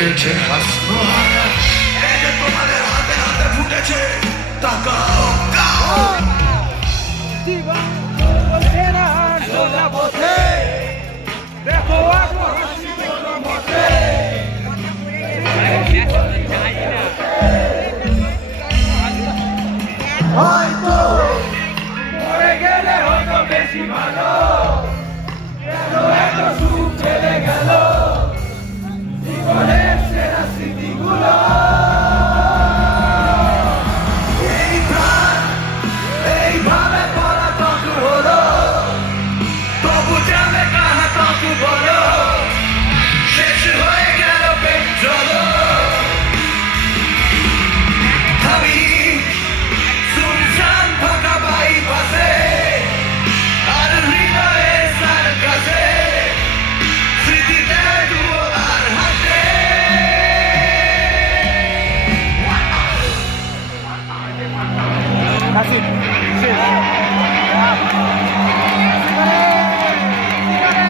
ফুটেছে হাসমহারা, এই যে তোমাদের হাতে হাতে ফুটেছে, তাকাও তাকাও। জীবন চলছে না সোজা পথে, দেখো আলো হাসি কোনো মতে। হয়তো মরে গেলে হয়তো বেশি ভালো, কেন এত সুখ চলে গেল জীবনের সেরা স্মৃতিগুলো। এই প্রাণ এইভাবে পলাতক হলো, তবু যাবে কাহা তবু বলো, শেষ হয়ে গেল পেট্রোল। আমি শুনশান ফাঁকা বাইপাসে, আর হৃদয়ে সার্কাসে, স্মৃতিতে ডুবো আর হাসে। কাশিম শেষ।